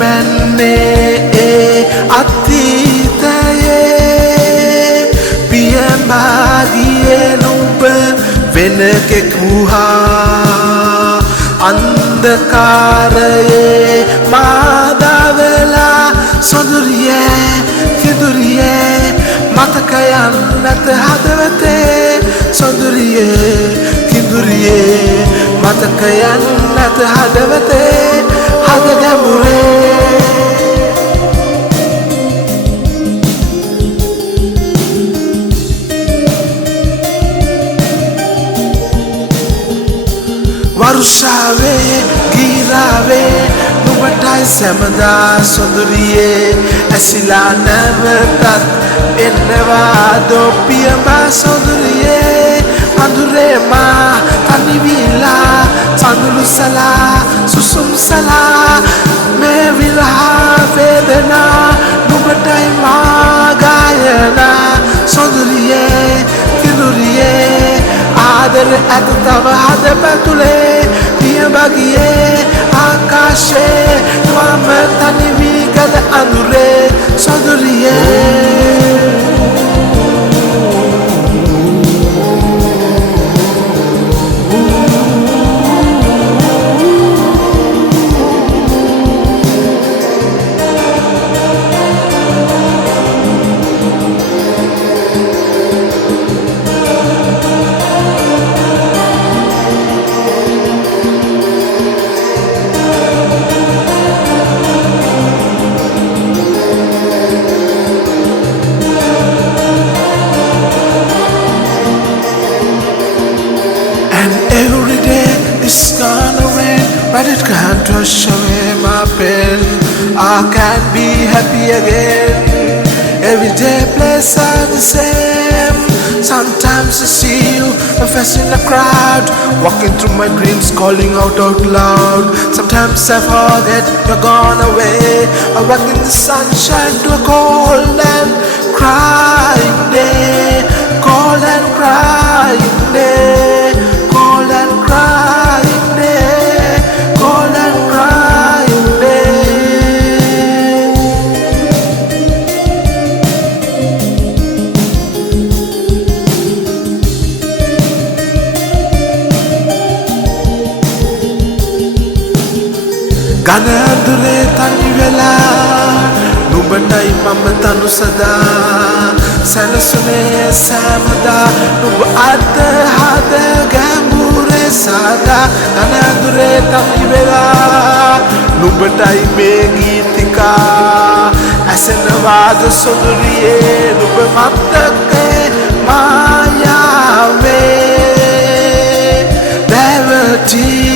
මැන්නේ අතීතයේ පියඹාගියේ නුඹ වෙන කෙකුහා අන්ධකාරයේ මාදවලා සොඳුරියේ කිදුරියේ මතකයන් නැත හදවතේ සොඳුරියේ කිදුරියේ මතකයන් නැත හදවතේ හද ගැඹුරේ වර්ෂාවේ ගිරාවේ නුඹටයි සැමදා සොඳුරියේ ඇසිලා නැවතත් එන්නවා දොපියමා සොඳුරියේ අඳුරේ මා තනිවිලා සඳුළු සලා සුසුම් සලා මේ විරහ වේදනා නුඹටයි මා ගායනා සොඳුරියේ කිදුරියේ ආදර ඇත තව හද පැතුලේ පියඹගියේ ආකාශේ මම තනි වී ගල අඳුරේ සොඳුරියේ It's gonna rain, but it can't wash away my pain. I can be happy again. Every day plays are the same. Sometimes I see you, a face in the crowd, walking through my dreams, calling out loud. Sometimes I forget you're gone away. I walk in the sunshine to a cold and crying day, cold and crying day, cold and crying. ගන අඳුරේ තනි වෙලා නුඹටයි මම තනු සදා සැනසුනේ සෑමදා නුඹ අත හද ගැඹුරේ සදා ගන අඳුරේ තනි වෙලා නුඹටයි මේ ගීතිකා ඇසෙනවාද සොඳුරියේ නුඹ මතකේ මායාවේ දැවටි